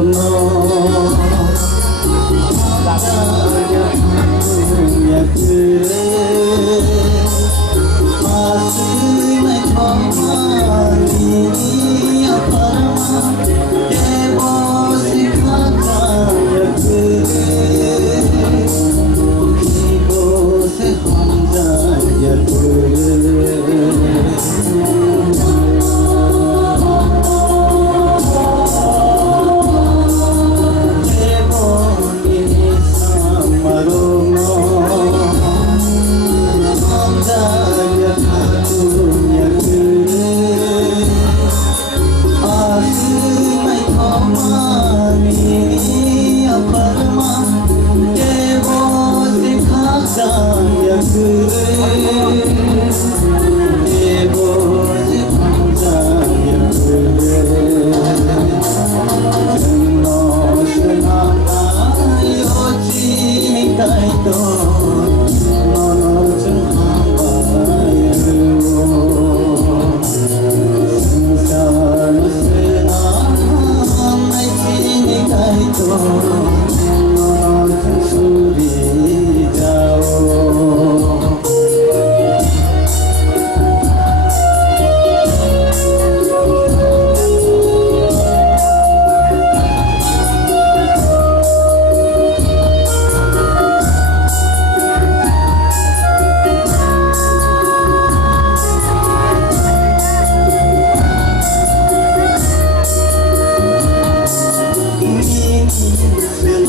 Hãy subscribe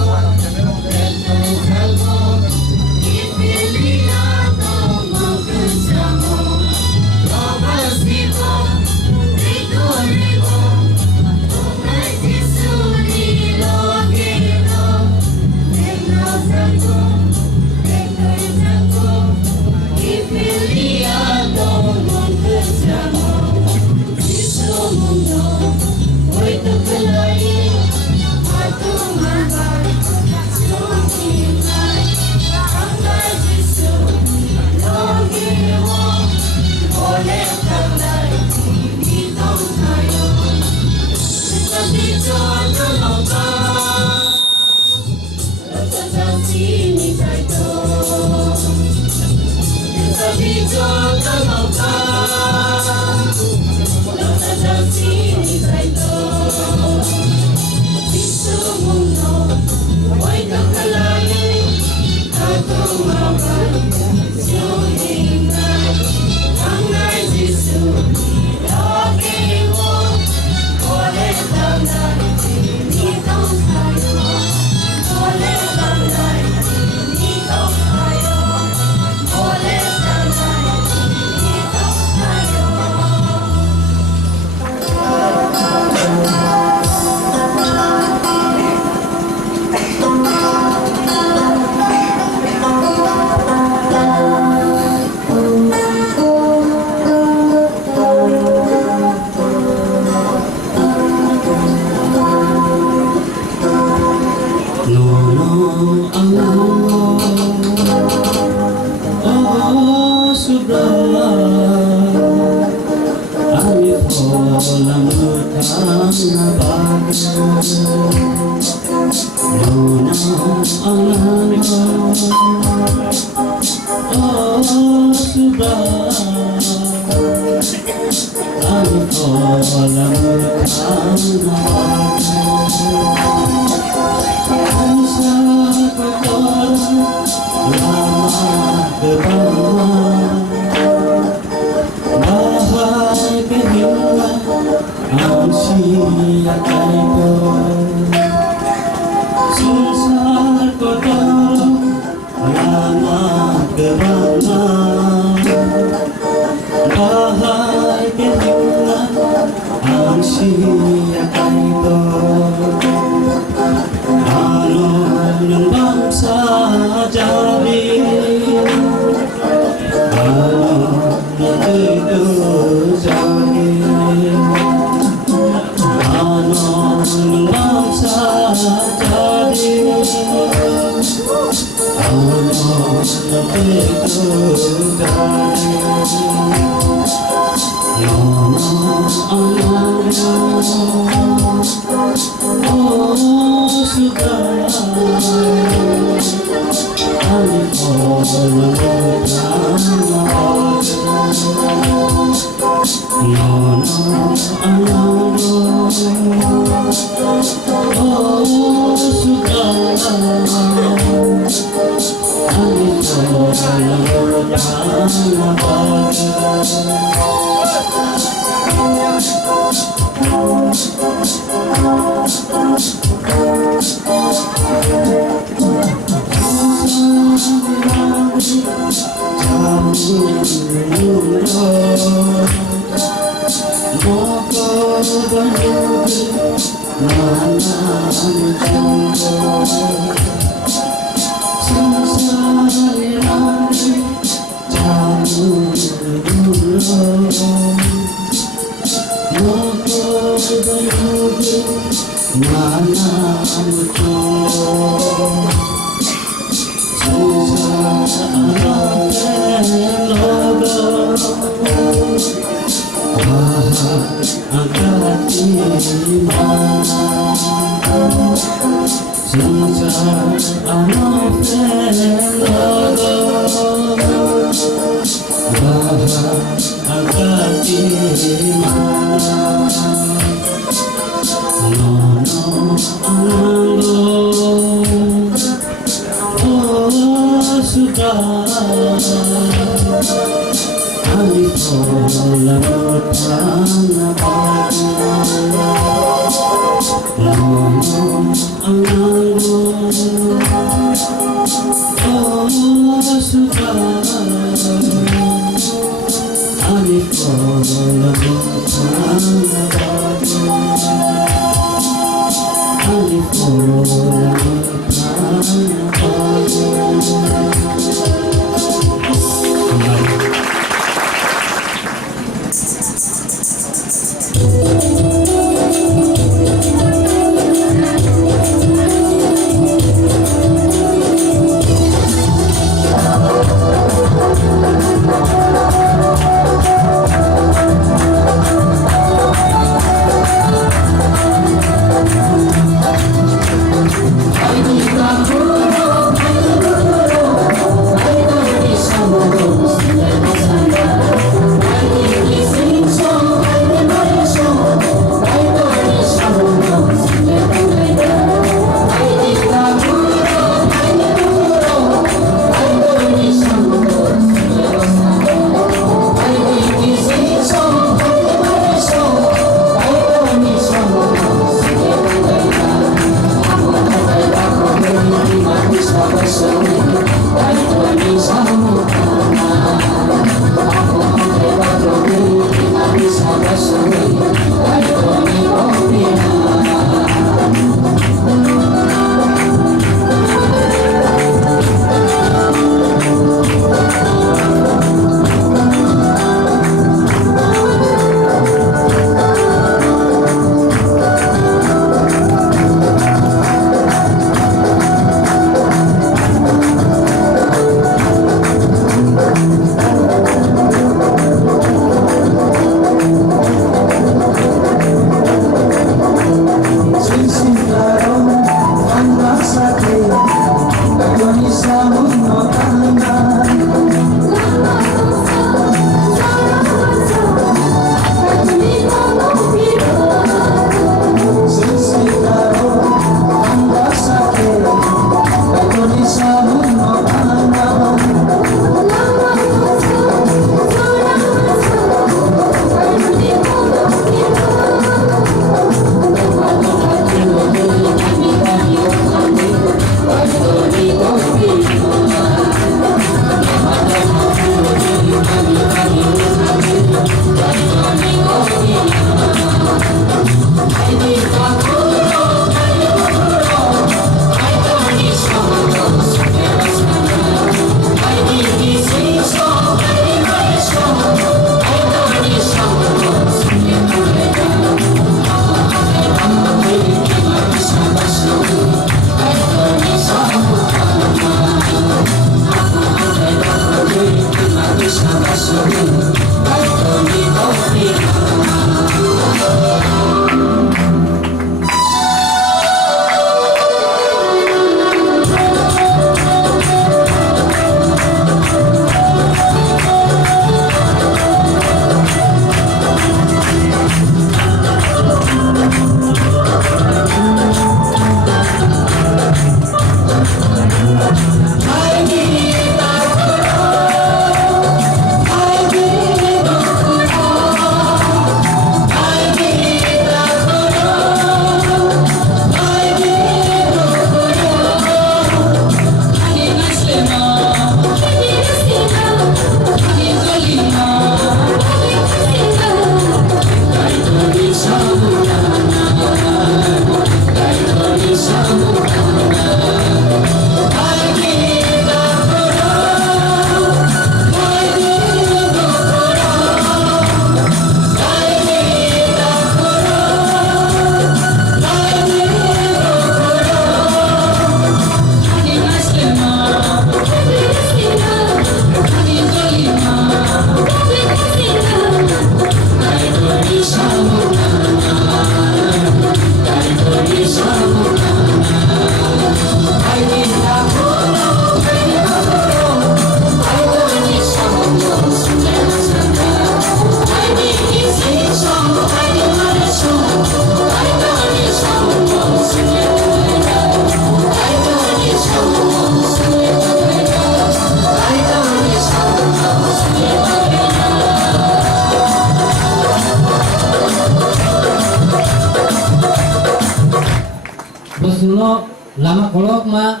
kolok ma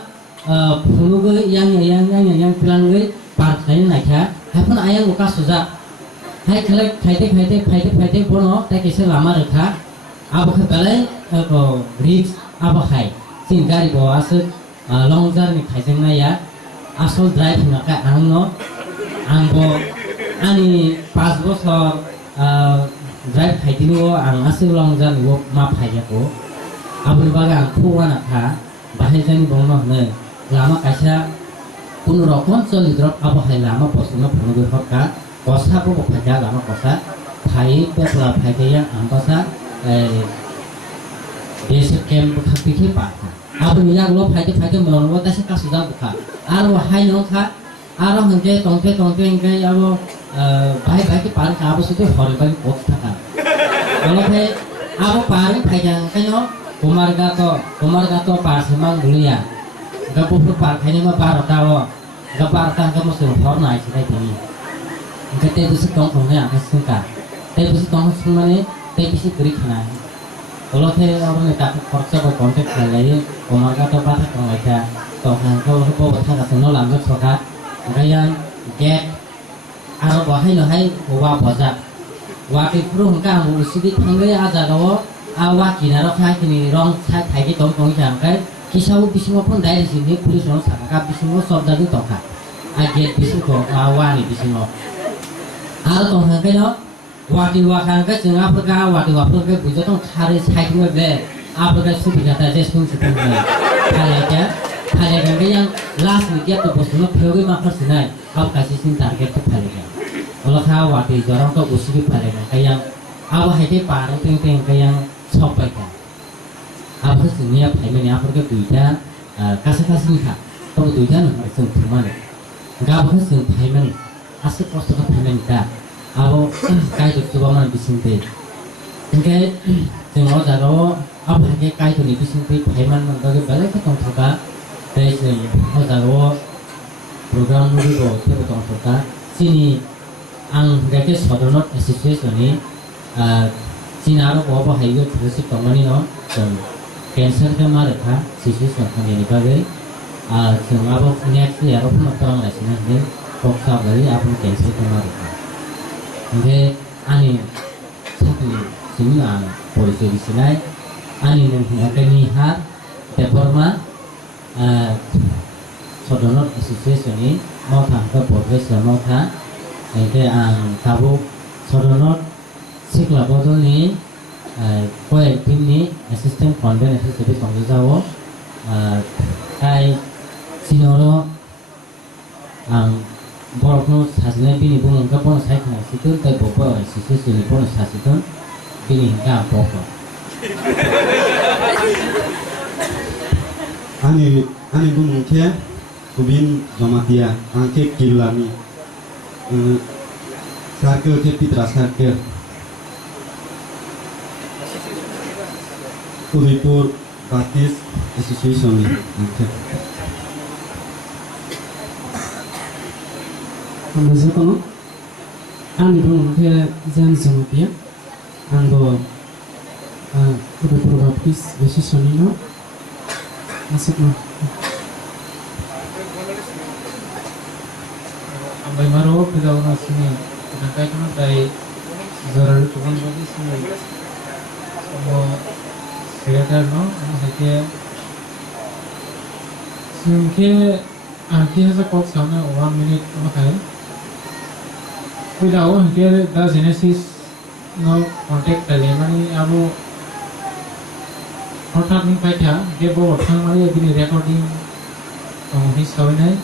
phulugo yang pilangoi par thain naikha haipun ayang uka suja hai khalai khaite bono ta kise lama rekha abo khalai ko risk abo hai sin gari bo asuk long journey khaijeng na ya asol drive na ka angno angbo ani 5 bosor drive khaitinu ang asuk long journey wo ma phaiya ko abul baga phuwana kha bahai jani bongno ne lama kaisa কোন রকম চলিদ্রক আবহাওয়া লামা পছন্দ ফোনগৈ হকা কসাবো বফাইয়া লামা কসা phi পেপলা ফাইয়া Ambassa দেশে camp খাপিখি পাখা আবু ইয়াগলো ফাইতে মনবো দাসে কাসুদা বুখা আর high নখা আর হংকে টংকে হংকে আবো ভাই পার আবো সুতে হরবাই পথ থাকা অলফে আবো পার ফাইয়া কাইনো কুমারগাতো পারসেমাং দুলিয়া gapur par khani ma par tawo gapar ta ga musul hor nai chi dai ni ngate busi tong khong ya ka sungka te busi tong sumane te bisi kri khana olo the oro ne ta khorcha ko contact lai komar ga to pa tha kong lai ta to han ko bo tha ka no lam ga thoka gayan get aro bo hai no hai wa boja wa ki pru ka mu sidi thangai aja go awa kinaro khai kini rong thai thai ki tong jang kai kisau bisingo pun dari sini pulis no saka bisingo sobda du toka aget bisingo awani bisingo aro tong hangkai no wati wakangka jeung apurka wati wapurka bujo tong thari saikme be apurka subigata jesung supung be phalega yang last media to bosuno pheugi makar sinai ap kasi sin target to phalega ola kha wati jorong to usugi phalega kayang awa hete par ting kayang sopai ka apa sebenarnya payment apa ke tujuan kasih ni kah, kalau tujuan macam mana? Enggak apa sih payment, asal cost ke payment dah, apa kaya tu coba mana bisinte, enggak jangan jago apa hanya kaya tu ni bisinte payment mana tu balik ke tong thoka, dari sini jago program ni tu tu tong thoka, sini ang mereka saudara association ni, sini ada apa hanya terus tong mana no, cancer के मारे था शिशु संस्थान ये निकाले जों आबो next year आबो फुनतां लासिना दे फक्सा गरि आबो कैंसर के मारे था ओमफ्राय आंनि साथि सिनि आं परिचय दिसिनाय आंनि मुंखौनि हा पेपरमा सदनर एसोसिएशननि मावथांखौ बडवेसआव मावथा ओमफ्राय आं काबु सदनर सिख्ला बदलनि kue tim ni assistant content assistant pengjawa kai sinoro ang borokno sajne bini bunga ka pon sai khna situ kai bopo sisu sini pon sasitu bini ka bopo ani bunga ke kubin jamatia angke kilami circle ke pitra circle Uripur Baptist Association ni. Ambil kono, anu ke jangan semua anu Uripur Baptist Association ni no, masuk no. Ambil maro kita orang sini, kita kaya kena dari Zoral Tuhan bagi sini, semua Sekitar no, sekitar Sungke Arti hasa kok sama 1 minute makai. Without here the genesis no contact telemani abu hothat ni paitha ge bo thang mari gini recording hi sawenai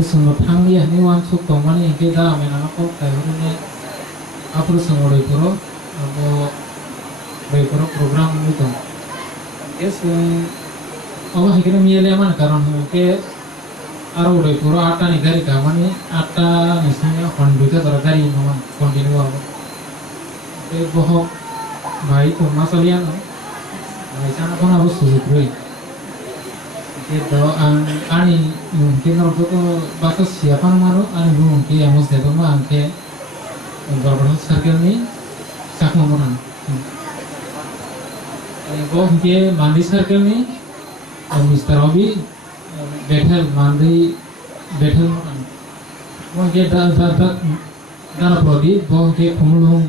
kusung thang li ni wan suk tomani ge da mena ko kai ne apru sangore puro abu baik program itu yes oh akhirnya misalnya mana karena ke aru udah pura ata nih gari kamane ata misalnya konduita tergari memang kontinu apa ke bohong baik tuh masalian misalnya kan harus sulit itu ani mungkin orang itu batas siapa namanya ani mungkin yang mesti itu mah angke beberapa circle nih sak momoran boh ke mandi circle nih Mr. Obi better Mandi better one get dana prodi bo ke khumlung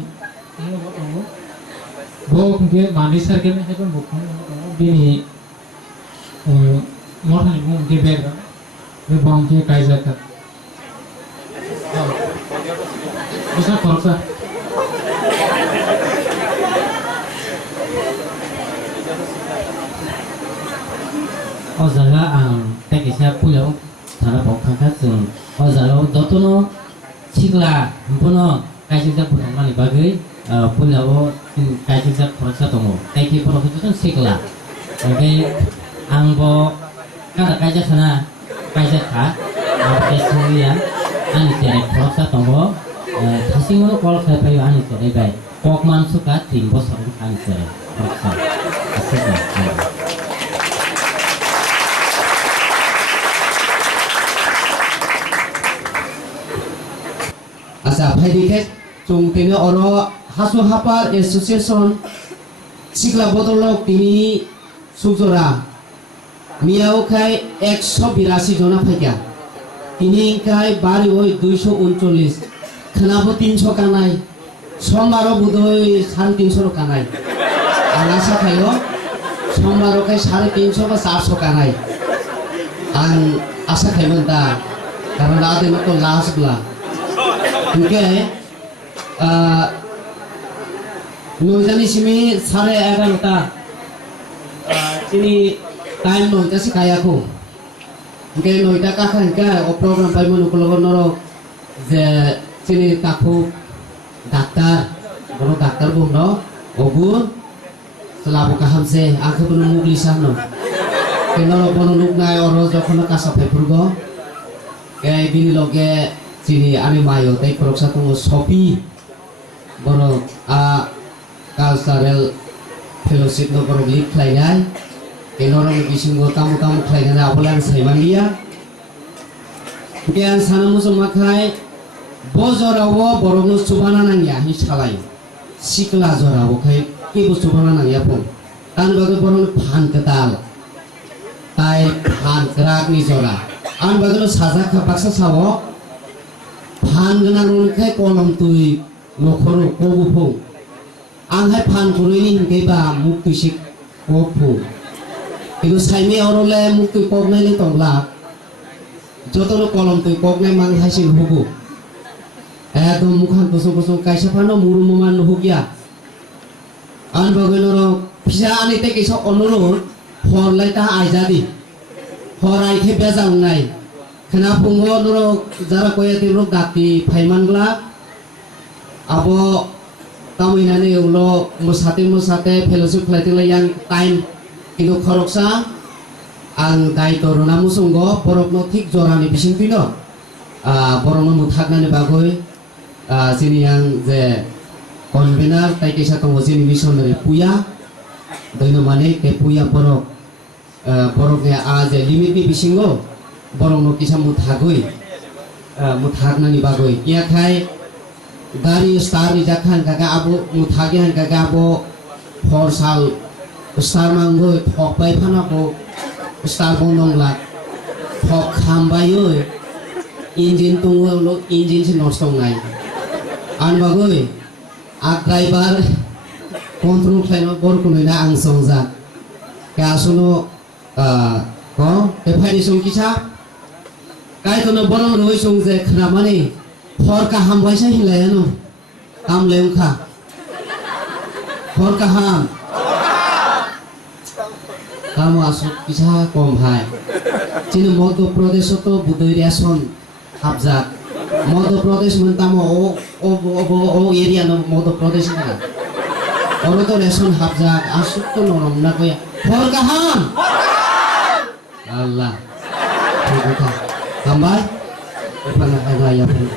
bo ke Mandi circle में है तो बुकम bini मोटन book के bag में Bong के काइज़ा का bisa korsa Ozaga ang tekisnya punya thara bokang kasung Ozaga dotono chigla mpono kaijikja punya mani bagai punya o kaijikja korsa tongo teki poro itu chigla oke ang bo kada kaijak sana kaijak ka kesungnya ani tere korsa tongo 다싱으로 걸 khai 아니 tere bai kok mansuka 3 বছর ani tere korsa asika Asa Bhaidike chung tene oro hasu hapar association sikla bodolok tini sujora miao khai 182 jona phaikya tini khai bari oi 239 khanabo 300 kanai sombaro budoi 350 kanai alasa khayo sombaro khai 350 ba 400 kanai an asa khaimanta karena ade ko last bla Oke, nojani simi 11:30 sini time noita si kaya ko. Oke, noita kakak ka o program pai mo nukulo noro je sini taku dokter bung no ogun selabu kaham se angke bunu muglisan no. Kenoro bono nuknai oro jokhono kasapai purgo. Kayak bini loge sini ani mayo tei koroksa tongo sopi boro a cultural fellowship no boro lik khlainai kenoro bisingo tamu khlainai abolan saimandia kian sanamu semakai bozorawo boro no subana nangya hi salai sikla zorawo kai ke bu subana nangya pon tan bago boro phan ketal tai phan krak ni zora an bago saja khapaksa sawo Phan gana nungkai kolam tui nokoro kobupo, anghai phan kuruni hingkai ba mukti sik kopu. Itu saimi orole mukti koknai le tongla, jotono kolam tui koknai manghai sik hubu. Edo mukhan kusung kaisa pano murumaman hugya. An baginoro pisa anite kisa onoro horlai ta aizadi, horai ke bezang nai. Kenapa noro jara koya tibro dati paimangla abo tamu inane ulo musate fellowship flighting yang time itu koroksa ang dai torona musunggo borokno thik jorani bisingpino borokno muthaknani bagoi sini yang je convener tai kisa tongo sini missionary puya doino mane ke puya boroknya a je limit ni bisingo borong no kisa muthagoi muthagna ni bagoi kia khai gari star ni jakhan kaga abo muthagian kaga abo for sal star mangoi thok pai phana ko star bonong la thok khambai oi engine tungwe lo engine si nostong nai an bagoi ak driver control khaino bor kunina ang songja ka suno ko te phai song kisa Kai kono borong roi song je khna mani khor ka ham baisa hilaya no kam leung kha khor ka ham kamu asuk kisa kom hai chini Madhya Pradesh to budoi reason habjak Madhya Pradesh mentamo o area no Madhya Pradesh na oro to reason habjak asuk to norom na koya khor ka ham Allah thik Tambah, apa nak raya pun.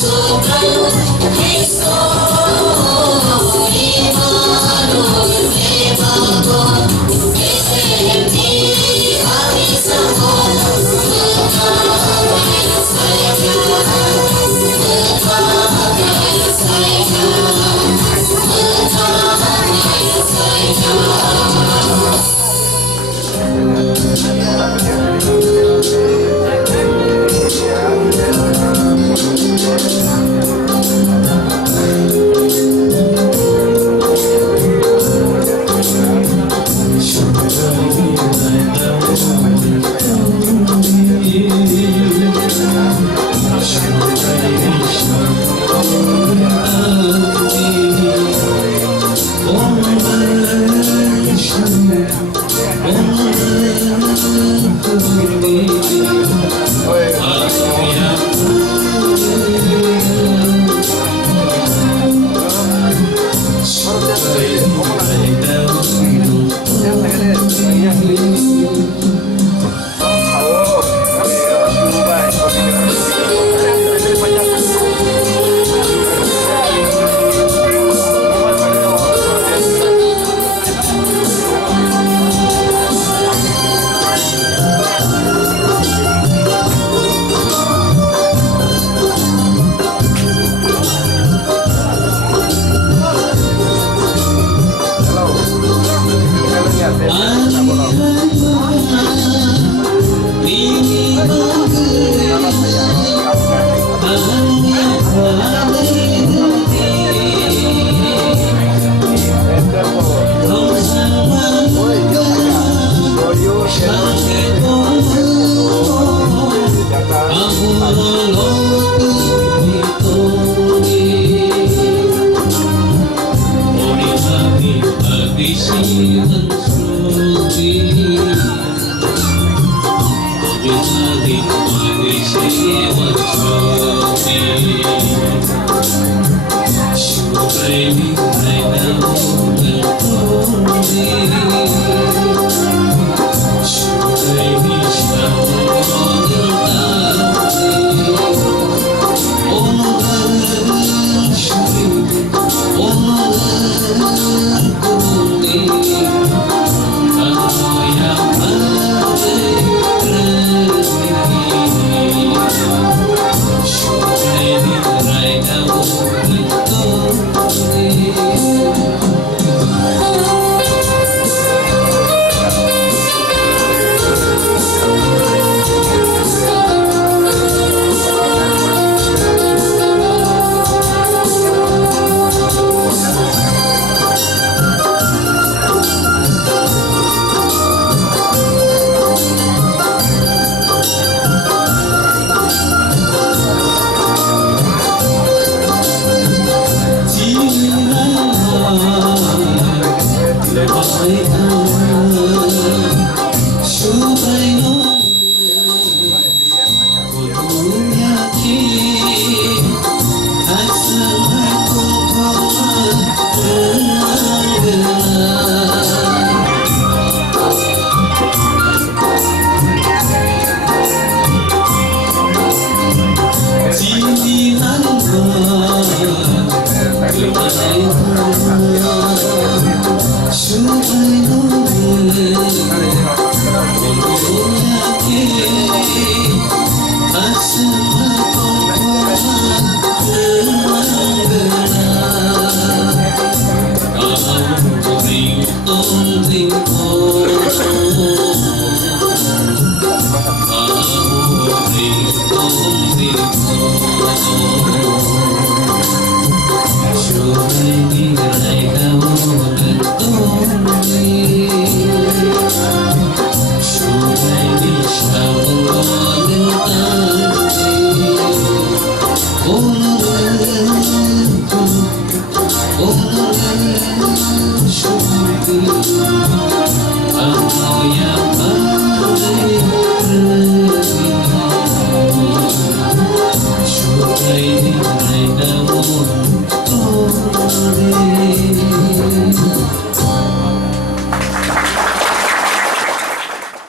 Super I know the